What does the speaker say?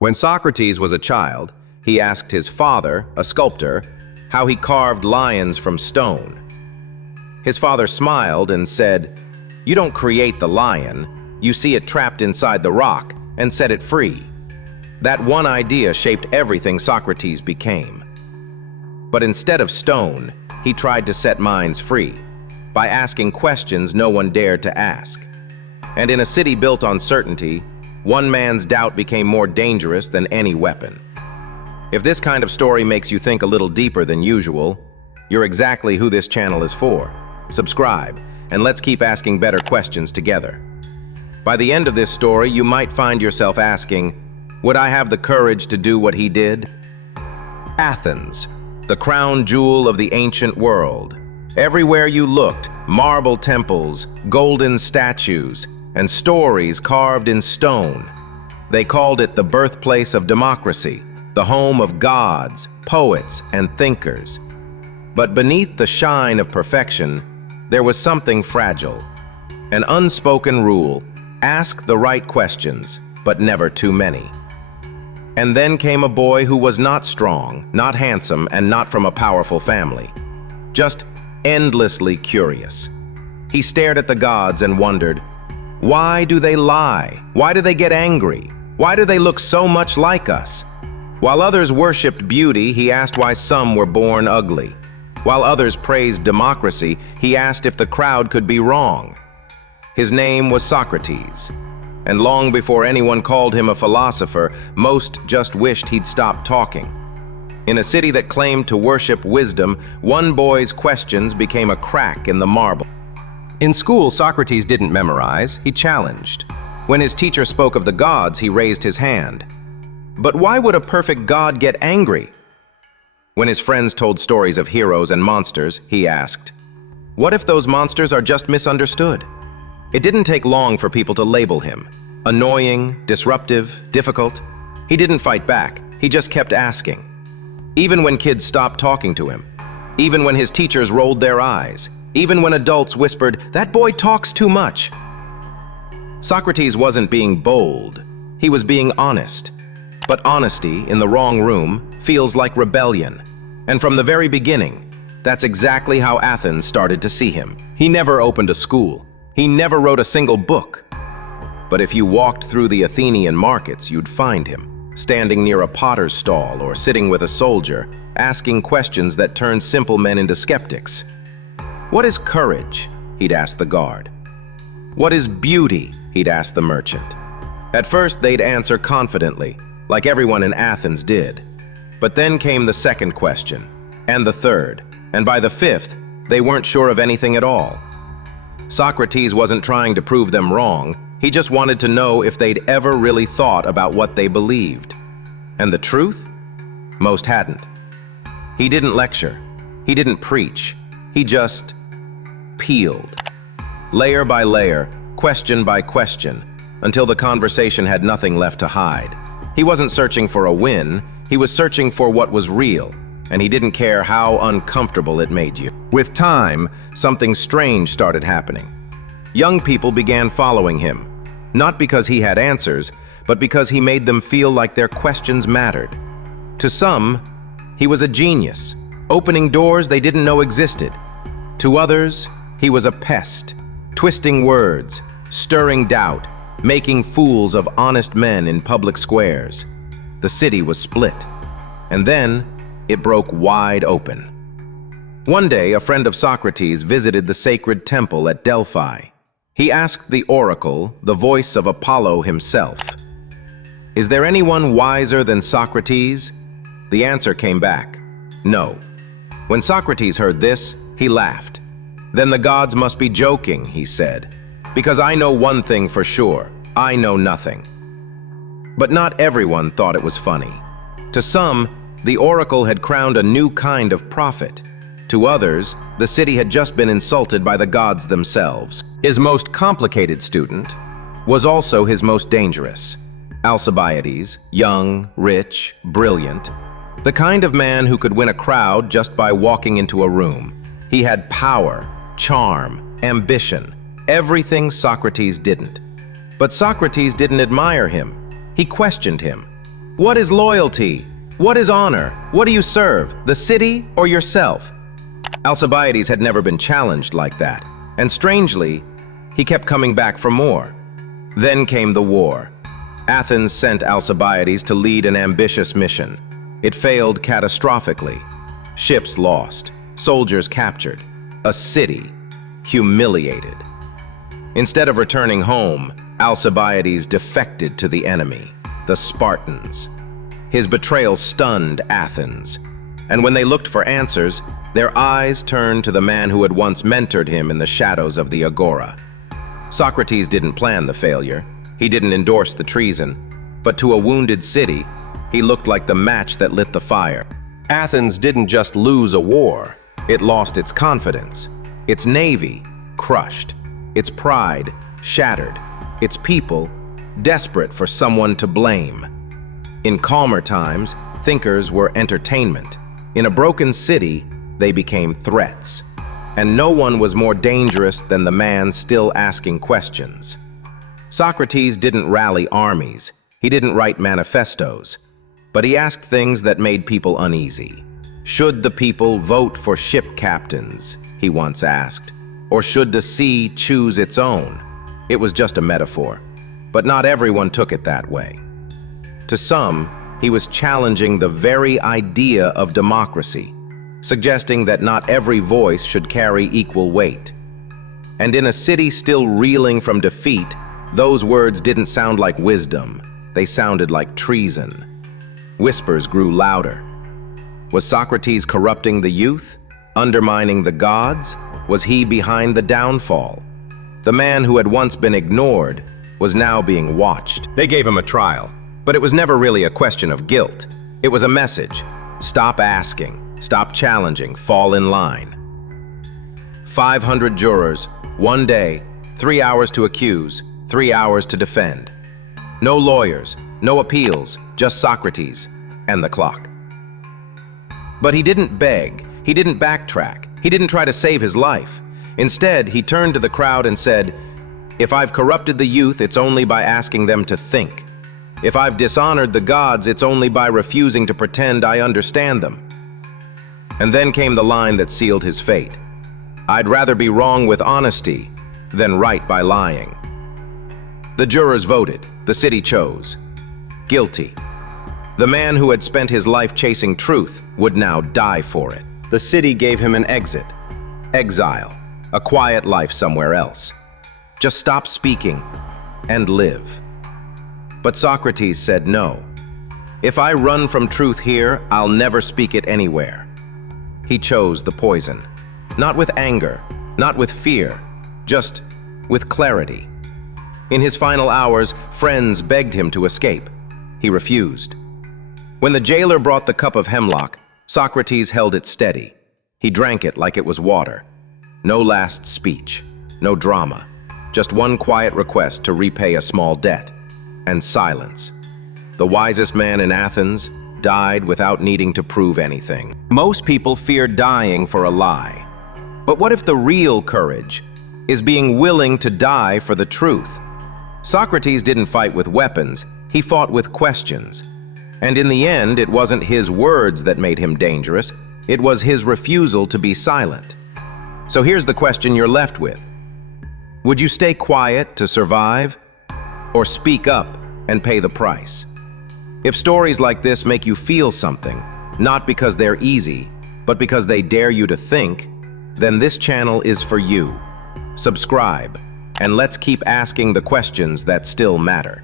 When Socrates was a child, he asked his father, a sculptor, how he carved lions from stone. His father smiled and said, "You don't create the lion, you see it trapped inside the rock and set it free." That one idea shaped everything Socrates became. But instead of stone, he tried to set minds free by asking questions no one dared to ask. And in a city built on certainty, one man's doubt became more dangerous than any weapon. If this kind of story makes you think a little deeper than usual, you're exactly who this channel is for. Subscribe, and let's keep asking better questions together. By the end of this story, you might find yourself asking, would I have the courage to do what he did? Athens, the crown jewel of the ancient world. Everywhere you looked, marble temples, golden statues, and stories carved in stone. They called it the birthplace of democracy, the home of gods, poets, and thinkers. But beneath the shine of perfection, there was something fragile. An unspoken rule: ask the right questions, but never too many. And then came a boy who was not strong, not handsome, and not from a powerful family. Just endlessly curious. He stared at the gods and wondered, why do they lie? Why do they get angry? Why do they look so much like us? While others worshipped beauty, he asked why some were born ugly. While others praised democracy, he asked if the crowd could be wrong. His name was Socrates, and long before anyone called him a philosopher, most just wished he'd stop talking. In a city that claimed to worship wisdom, one boy's questions became a crack in the marble. In school, Socrates didn't memorize, he challenged. When his teacher spoke of the gods, he raised his hand. But why would a perfect god get angry? When his friends told stories of heroes and monsters, he asked, what if those monsters are just misunderstood? It didn't take long for people to label him. Annoying, disruptive, difficult. He didn't fight back, he just kept asking. Even when kids stopped talking to him. Even when his teachers rolled their eyes. Even when adults whispered, that boy talks too much. Socrates wasn't being bold, he was being honest. But honesty in the wrong room feels like rebellion. And from the very beginning, that's exactly how Athens started to see him. He never opened a school. He never wrote a single book. But if you walked through the Athenian markets, you'd find him, standing near a potter's stall or sitting with a soldier, asking questions that turned simple men into skeptics. What is courage? He'd ask the guard. What is beauty? He'd ask the merchant. At first, they'd answer confidently, like everyone in Athens did. But then came the second question, and the third, and by the fifth, they weren't sure of anything at all. Socrates wasn't trying to prove them wrong, he just wanted to know if they'd ever really thought about what they believed. And the truth? Most hadn't. He didn't lecture, he didn't preach, he just peeled. Layer by layer, question by question, until the conversation had nothing left to hide. He wasn't searching for a win, he was searching for what was real, and he didn't care how uncomfortable it made you. With time, something strange started happening. Young people began following him, not because he had answers, but because he made them feel like their questions mattered. To some, he was a genius, opening doors they didn't know existed. To others, he was a pest, twisting words, stirring doubt, making fools of honest men in public squares. The city was split, and then it broke wide open. One day, a friend of Socrates visited the sacred temple at Delphi. He asked the oracle, the voice of Apollo himself, "Is there anyone wiser than Socrates?" The answer came back, no. When Socrates heard this, he laughed. "Then the gods must be joking," he said, "because I know one thing for sure, I know nothing." But not everyone thought it was funny. To some, the oracle had crowned a new kind of prophet. To others, the city had just been insulted by the gods themselves. His most complicated student was also his most dangerous. Alcibiades, young, rich, brilliant. The kind of man who could win a crowd just by walking into a room. He had power, charm, ambition, everything Socrates didn't. But Socrates didn't admire him. He questioned him. What is loyalty? What is honor? What do you serve, the city or yourself? Alcibiades had never been challenged like that, and strangely, he kept coming back for more. Then came the war. Athens sent Alcibiades to lead an ambitious mission. It failed catastrophically. Ships lost, soldiers captured, a city humiliated. Instead of returning home, Alcibiades defected to the enemy, the Spartans. His betrayal stunned Athens, and when they looked for answers, their eyes turned to the man who had once mentored him in the shadows of the agora. Socrates didn't plan the failure. He didn't endorse the treason. But to a wounded city, he looked like the match that lit the fire. Athens didn't just lose a war. It lost its confidence. Its navy, crushed. Its pride, shattered. Its people, desperate for someone to blame. In calmer times, thinkers were entertainment. In a broken city, they became threats. And no one was more dangerous than the man still asking questions. Socrates didn't rally armies. He didn't write manifestos. But he asked things that made people uneasy. Should the people vote for ship captains, he once asked, or should the sea choose its own? It was just a metaphor, but not everyone took it that way. To some, he was challenging the very idea of democracy, suggesting that not every voice should carry equal weight. And in a city still reeling from defeat, those words didn't sound like wisdom. They sounded like treason. Whispers grew louder. Was Socrates corrupting the youth? Undermining the gods? Was he behind the downfall? The man who had once been ignored was now being watched. They gave him a trial, but it was never really a question of guilt. It was a message. Stop asking. Stop challenging, fall in line. 500 jurors, 1 day, 3 hours to accuse, 3 hours to defend. No lawyers, no appeals, just Socrates and the clock. But he didn't beg, he didn't backtrack, he didn't try to save his life. Instead, he turned to the crowd and said, "If I've corrupted the youth, it's only by asking them to think. If I've dishonored the gods, it's only by refusing to pretend I understand them." And then came the line that sealed his fate. "I'd rather be wrong with honesty than right by lying." The jurors voted. The city chose. Guilty. The man who had spent his life chasing truth would now die for it. The city gave him an exit. Exile. A quiet life somewhere else. Just stop speaking and live. But Socrates said no. If I run from truth here, I'll never speak it anywhere. He chose the poison. Not with anger, not with fear, just with clarity. In his final hours, friends begged him to escape. He refused. When the jailer brought the cup of hemlock, Socrates held it steady. He drank it like it was water. No last speech, no drama, just one quiet request to repay a small debt, and silence. The wisest man in Athens died without needing to prove anything. Most people fear dying for a lie. But what if the real courage is being willing to die for the truth? Socrates didn't fight with weapons, he fought with questions. And in the end, it wasn't his words that made him dangerous, it was his refusal to be silent. So here's the question you're left with. Would you stay quiet to survive, or speak up and pay the price? If stories like this make you feel something, not because they're easy, but because they dare you to think, then this channel is for you. Subscribe, and let's keep asking the questions that still matter.